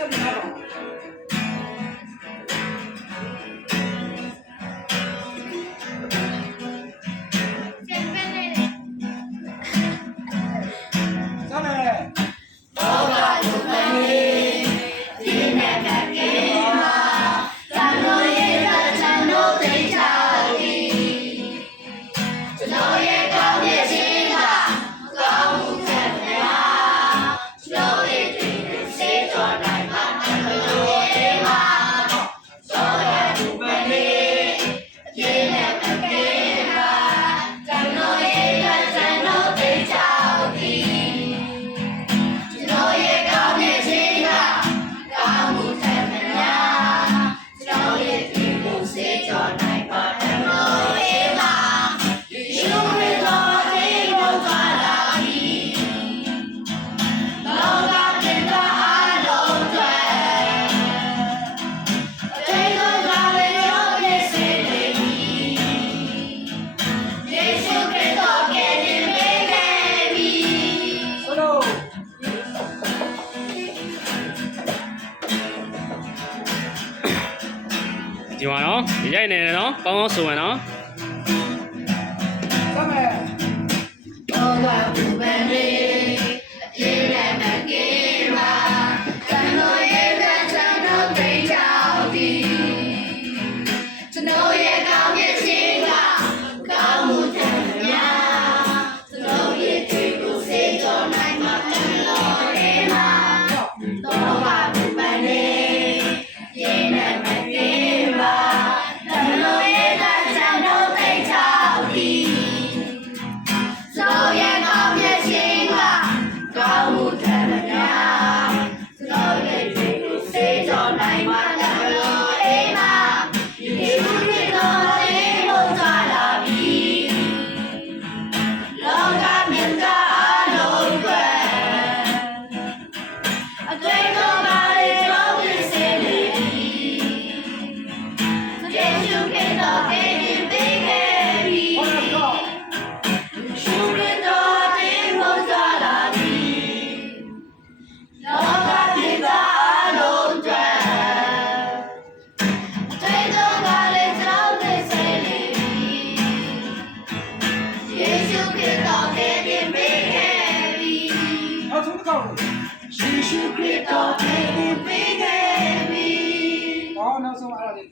ဆက်ပြီးတော့ဒီမှာနော်ရိုက်နေတယ်နော်ကောင်းကောင်းဆိုမယ်နော်ဆက်မယ်တော့ဘာဘူးပဲလေအင်းနဲ့မကင်းပါကံလို့ရဲ့လက်ချမ်းတော့သိချောက်ဒီကျွန်တော်ရဲ့ကောင်းရဲ့ချင်းကကောင်းမှုတန်များကျွန်တော်ရဲ့ဒီကိုစေတော်နိုင်မှာတန်လို့အေးမှာတော့ဘာဘူးပဲလေအင်းနဲ့မကင်းပါကံလို့ရဲ့လက်ချမ်းတော့သိချောက်ဒီเรา也高别心吧，高不太了呀。เรา也追不谁着来嘛，咱们哎嘛，你不知道谁不抓拉皮，老干面子老贵，最多把你找的谁来比，这就给到给你背给比。နောက်ဆုံးတစ်ခေါက်ယေရှုခရစ်တော်ပေးပေးခဲ့ပြီဟောနောက်ဆုံးအဲ့ဒါလေး